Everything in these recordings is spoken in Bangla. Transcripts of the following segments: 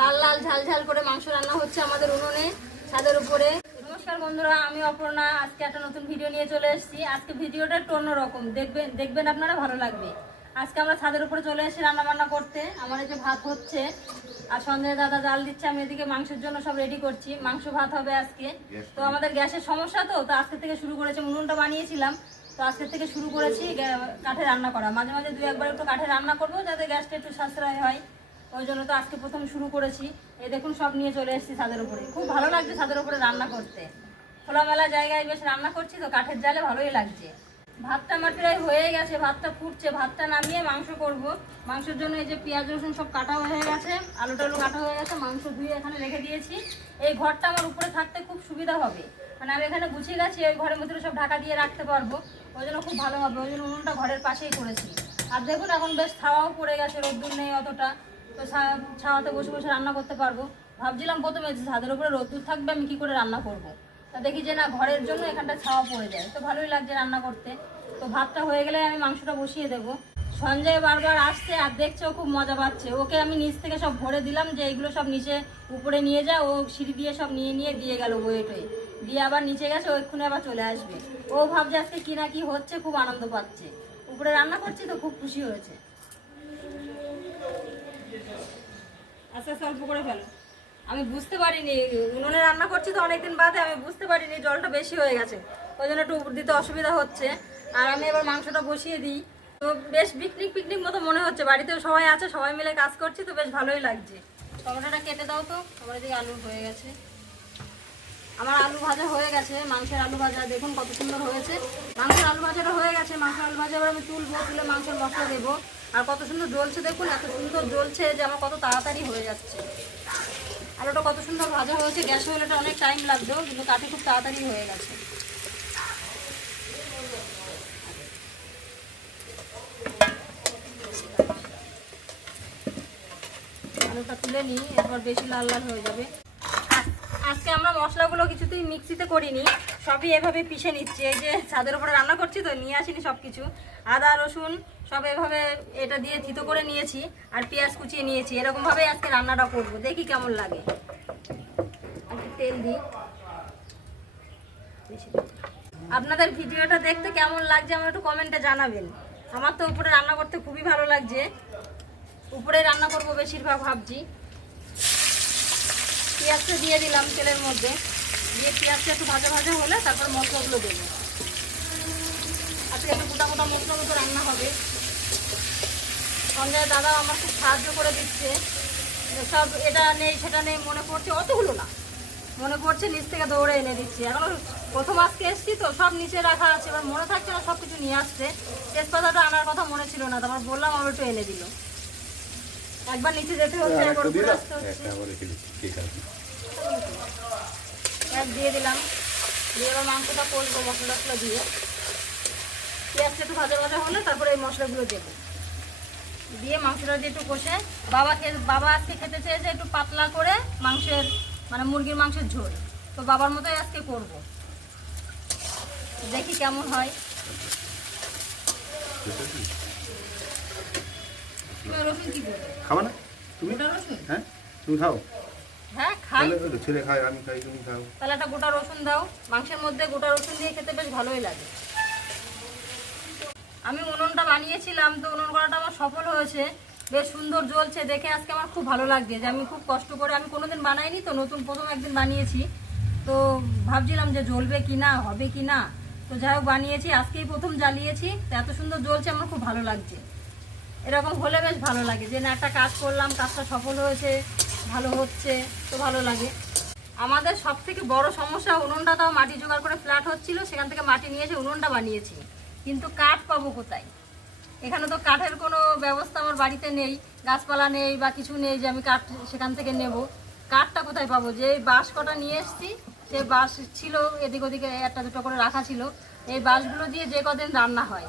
লাল লাল ঝাল ঝাল করে মাংস রান্না হচ্ছে আমাদের উনুনে ছাদের উপরে। নমস্কার বন্ধুরা, আমি অপর্ণা। আজকে একটা নতুন ভিডিও নিয়ে চলে এসেছি। আজকে ভিডিওটা একটু অন্যরকম, দেখবেন আপনারা, ভালো লাগবে। আজকে আমরা ছাদের উপরে চলে এসেছি রান্না বান্না করতে। আমার এই যে ভাত হচ্ছে আর সঞ্জয় দাদা জাল দিচ্ছে, আমি এদিকে মাংসের জন্য সব রেডি করছি। মাংস ভাত হবে আজকে। তো আমাদের গ্যাসের সমস্যা, তো আজকে থেকে শুরু করেছি। উনুনটা বানিয়েছিলাম, তো আজকে থেকে শুরু করেছি কাঠে রান্না করা। মাঝে মাঝে দুই একবার একটু কাঠে রান্না করবো, যাতে গ্যাসটা একটু সাশ্রয় হয়। ওই জন্য তো আজকে প্রথম শুরু করেছি। এই দেখুন, সব নিয়ে চলে এসেছি ছাদের উপরে। খুব ভালো লাগছে ছাদের উপরে রান্না করতে। খোলামেলা জায়গায় বেশ রান্না করছি, তো কাঠের জালে ভালোই লাগছে। ভাতটা আমার প্রায় হয়ে গেছে, ভাতটা ফুটছে। ভাতটা নামিয়ে মাংস করব। মাংসের জন্য এই যে পেঁয়াজ রসুন সব কাটা হয়ে গেছে, আলু টালু কাটা হয়ে গেছে। মাংস ধুয়ে এখানে রেখে দিয়েছি। এই ঘরটা আমার উপরে থাকতে খুব সুবিধা হবে, মানে আমি এখানে গুছিয়ে গেছি, ওই ঘরের মধ্যে সব ঢাকা দিয়ে রাখতে পারবো। ওই জন্য খুব ভালো হবে। ওই জন্য উনুনটা ঘরের পাশেই করেছি। আর দেখুন, এখন বেশ ছাওয়াও পড়ে গেছে, রোদ্দুর নেই অতটা, তো ছাওয়াতে বসে বসে রান্না করতে পারবো। ভাবছিলাম প্রথমে যে ছাদের উপরে রোদ্দুর থাকবে, আমি কি করে রান্না করব। তা দেখি যে না, ঘরের জন্য এখানটা ছাওয়া পড়ে যায়, তো ভালোই লাগছে রান্না করতে। তো ভাতটা হয়ে গেলে আমি মাংসটা বসিয়ে দেবো। সঞ্জয় বারবার আসছে আর দেখছে, ও খুব মজা পাচ্ছে। ওকে আমি নিচ থেকে সব ভরে দিলাম যে এইগুলো সব নিচে উপরে নিয়ে যা। ও সিঁড়ি দিয়ে সব নিয়ে দিয়ে গেল, বয়ে টয়ে দিয়ে আবার নিচে গেছে। ও এক্ষুনি আবার চলে আসবে। ও ভাবছে আজকে কি না কি হচ্ছে, খুব আনন্দ পাচ্ছে। উপরে রান্না করছি তো খুব খুশি হয়েছে। আচ্ছা, অল্প করে ফেলো। আমি বুঝতে পারিনি, উনুনে রান্না করছি তো অনেকদিন বাদে, আমি বুঝতে পারিনি জলটা বেশি হয়ে গেছে। ওই জন্য একটু উপর দিতে অসুবিধা হচ্ছে। আর আমি এবার মাংসটা বসিয়ে দিই। তো বেশ পিকনিক মতো মনে হচ্ছে। বাড়িতেও সবাই আছে, সবাই মিলে কাজ করছি, তো বেশ ভালোই লাগছে। টমেটোটা কেটে দাও তো। আমার এদিকে আলু হয়ে গেছে। আমার আলু ভাজা হয়ে গেছে। মাংসের আলু ভাজা দেখুন কত সুন্দর হয়েছে। মাংসের আলু ভাজাটা হয়ে গেছে। মাংসের আলু ভাজা এবার আমি তুলবো, তুলে মাংসের মশলা দেবো। আর কত সুন্দর জ্বলছে দেখুন, এত সুন্দর জ্বলছে যে আমার কত তাড়াতাড়ি হয়ে যাচ্ছে। আলুটা কত সুন্দর ভাজা হয়েছে। গ্যাসে হলে এটা অনেক টাইম লাগতো, কিন্তু কাঠে খুব তাড়াতাড়ি হয়ে গেছে। আলুটা তুলে নিই, এরপর বেশি লাল লাল হয়ে যাবে। আজকে আমরা মশলাগুলো কিছুতেই মিক্সিতে করিনি, সবই এভাবে পিষে নিচ্ছি। এই যে ছাদের উপরে রান্না করছি তো, নিয়ে আসিনি সব কিছু। আদা রসুন সব এভাবে এটা দিয়ে থিতো করে নিয়েছি, আর পেঁয়াজ কুচিয়ে নিয়েছি। এরকমভাবেই আজকে রান্নাটা করবো, দেখি কেমন লাগে। একটু তেল দিই। আপনাদের ভিডিওটা দেখতে কেমন লাগছে আমার একটু কমেন্টে জানাবেন। আমার তো উপরে রান্না করতে খুবই ভালো লাগছে। উপরে রান্না করবো বেশিরভাগ ভাবছি। পেঁয়াজটা দিয়ে দিলাম তেলের মধ্যে, দিয়ে পেঁয়াজটা একটু ভাজা ভাজা হলে তারপর মশলাগুলো দেবো। আজকে একটু গোটা মশলা মতো রান্না হবে। সঞ্জয় দাদা আমার খুব সাহায্য করে দিচ্ছে। সব এটা নেই সেটা নেই মনে পড়ছে, অতগুলো না মনে পড়ছে, নিচ থেকে দৌড়ে এনে দিচ্ছি। এখনো প্রথম আজকে এসছি তো, সব নিচে রাখা আছে, এবার মনে থাকছে না সব কিছু নিয়ে আসতে। তেজপাতাটা আনার কথা মনে ছিল না, তারপর বললাম, আমার একটু এনে দিল। একবার নিচে যেতে হচ্ছে, একবার উপরে আসতে হচ্ছে। এক দিয়ে দিলাম, দিয়ে এবার মাংসটা কষবো মশলা দিয়ে। পেঁয়াজটা একটু ভাজা ভাজা হলে তারপরে এই মশলাগুলো দেবো, দিয়ে মাংসটা দিয়ে একটু কষে। বাবা আজকে খেতে চেয়েছে একটু পাতলা করে মাংসের, মানে মুরগির মাংসের ঝোল। তো বাবার মতোই আজকে করব, দেখি কেমন হয়। রসুন কি করবে? খাবা না তুমি? রসুন? হ্যাঁ, তুমি খাও। হ্যাঁ খাই। ছেলে খায়, আমি খাই, তুমি খাও। তাহলে একটা গোটা রসুন দাও। মাংসের মধ্যে গোটা রসুন দিয়ে খেতে বেশ ভালোই লাগে। আমি উনুনটা বানিয়েছিলাম, তো উনুন করাটা আমার সফল হয়েছে। বেশ সুন্দর জ্বলছে দেখে আজকে আমার খুব ভালো লাগছে, যে আমি খুব কষ্ট করে, আমি কোনোদিন বানাইনি তো, নতুন প্রথম একদিন বানিয়েছি। তো ভাবছিলাম যে জ্বলবে কি না, হবে কি না। তো যাই হোক বানিয়েছি, আজকেই প্রথম জ্বালিয়েছি। তো এত সুন্দর জ্বলছে, আমার খুব ভালো লাগছে। এরকম হলে বেশ ভালো লাগে, যে না একটা কাজ করলাম, কাজটা সফল হয়েছে, ভালো হচ্ছে, তো ভালো লাগে। আমাদের সব থেকে বড় সমস্যা, উনুনটা তাও মাটি জোগাড় করে ফ্ল্যাট হচ্ছিল, সেখান থেকে মাটি নিয়ে এসে উনুনটা বানিয়েছি, কিন্তু কাঠ পাবো কোথায়? এখানে তো কাঠের কোনো ব্যবস্থা আমার বাড়িতে নেই, গাছপালা নেই বা কিছু নেই যে আমি কাঠ সেখান থেকে নেব। কাঠটা কোথায় পাবো? যে বাঁশ কটা নিয়ে এসেছি, সেই বাঁশ ছিল এদিক ওদিকে একটা দুটো করে রাখা ছিল, এই বাঁশগুলো দিয়ে যে কদিন রান্না হয়,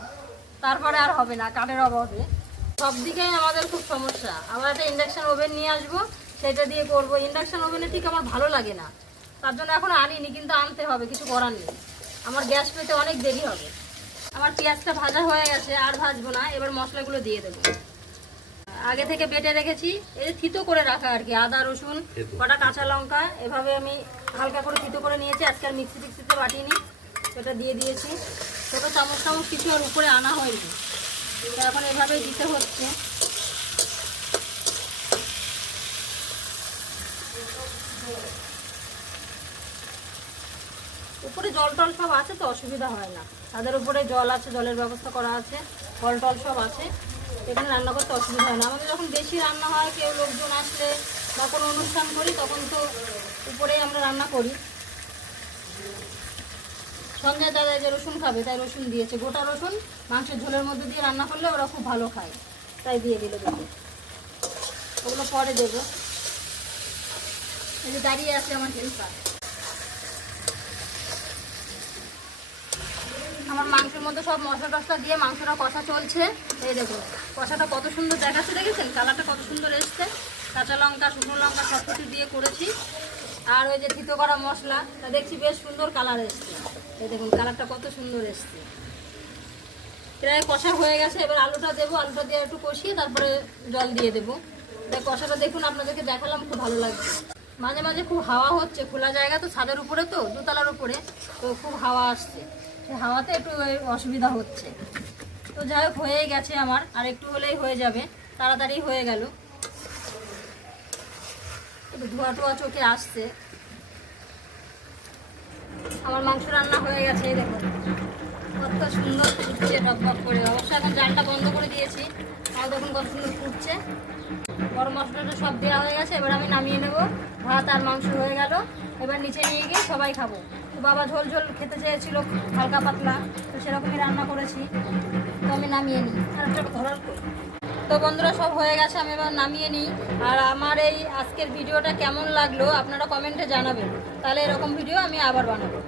তারপরে আর হবে না কাঠের অভাবে। সব দিকেই আমাদের খুব সমস্যা। আবার একটা ইন্ডাকশান ওভেন নিয়ে আসবো, সেটা দিয়ে করবো। ইন্ডাকশান ওভেনে ঠিক আমার ভালো লাগে না, তার জন্য এখন আনিনি, কিন্তু আনতে হবে, কিছু করার নেই। আমার গ্যাস পেতে অনেক দেরি হবে। আমার পেঁয়াজটা ভাজা হয়ে গেছে, আর ভাজবো না, এবার মশলাগুলো দিয়ে দেবো। আগে থেকে বেটে রেখেছি, এই যে থিতো করে রাখা আর কি, আদা রসুন কটা কাঁচা লঙ্কা এভাবে আমি হালকা করে থিতো করে নিয়েছি। আজকে আর মিক্সি টিক্সিতে বাটিনি, এটা দিয়ে দিয়েছি। ছোটো চামচ চামচ কিছু আর উপরে আনা হয়নি, এটা এখন এভাবেই দিতে হচ্ছে। উপরে জল টল সব আছে তো অসুবিধা হয় না, তাদের উপরে জল আছে, জলের ব্যবস্থা করা আছে, ফল টল সব আছে, এখানে রান্না করতে অসুবিধা হয় না। আমাদের যখন বেশি রান্না হয়, কেউ লোকজন আসলে বা কোনো অনুষ্ঠান করি, তখন তো উপরেই আমরা রান্না করি। সঞ্জয় দাদা যে রসুন খাবে তাই রসুন দিয়েছে, গোটা রসুন মাংসের ঝোলের মধ্যে দিয়ে রান্না করলে ওরা খুব ভালো খায়, তাই দিয়ে দিল দেখে। ওগুলো পরে দেবো। এই যে দাঁড়িয়ে আছে আমার হেল্পার। আমার মাংসের মধ্যে সব মশলা টশলা দিয়ে মাংসটা কষা চলছে। এই দেখুন কষাটা কত সুন্দর দেখাচ্ছে, দেখেছেন কালারটা কত সুন্দর এসছে। কাঁচা লঙ্কা শুকনো লঙ্কা সব কিছু দিয়ে করেছি, আর ওই যে থিতো করা মশলাটা দেখছি বেশ সুন্দর কালার এসছে। এই দেখুন কালারটা কত সুন্দর এসছে। প্রায় কষা হয়ে গেছে, এবার আলুটা দেবো, আলুটা দিয়ে একটু কষিয়ে তারপরে জল দিয়ে দেবো। তাই কষাটা দেখুন, আপনাদেরকে দেখালাম, খুব ভালো লাগছে। মাঝে মাঝে খুব হাওয়া হচ্ছে, খোলা জায়গা তো, ছাদের উপরে তো, দোতলার উপরে, তো খুব হাওয়া আসছে, সেই হাওয়াতে একটু অসুবিধা হচ্ছে। তো যাই হোক হয়ে গেছে আমার, আর একটু হলেই হয়ে যাবে, তাড়াতাড়ি হয়ে গেল। একটু ধোয়া টোয়া চোখে আসছে। আমার মাংস রান্না হয়ে গেছে, এই দেখুন কত সুন্দর ফুটছে টকবক করে। অবশ্যই এখন জালটা বন্ধ করে দিয়েছি, তাও দেখুন কত সুন্দর ফুটছে। গরম মশলাটা সব দেওয়া হয়ে গেছে, এবার আমি নামিয়ে নেব। ভাত আর মাংস হয়ে গেল, এবার নিচে নিয়ে গিয়ে সবাই খাবো। তো বাবা ঝোল ঝোল খেতে চেয়েছিল, হালকা পাতলা, তো সেরকমই রান্না করেছি। তো আমি নামিয়ে নিই, আর একটা ধরার করি। তো বন্ধুরা সব হয়ে গেছে, আমি এবার নামিয়ে নিই। আর আমার এই আজকের ভিডিওটা কেমন লাগলো আপনারা কমেন্টে জানাবেন, তাহলে এরকম ভিডিও আমি আবার বানাবো।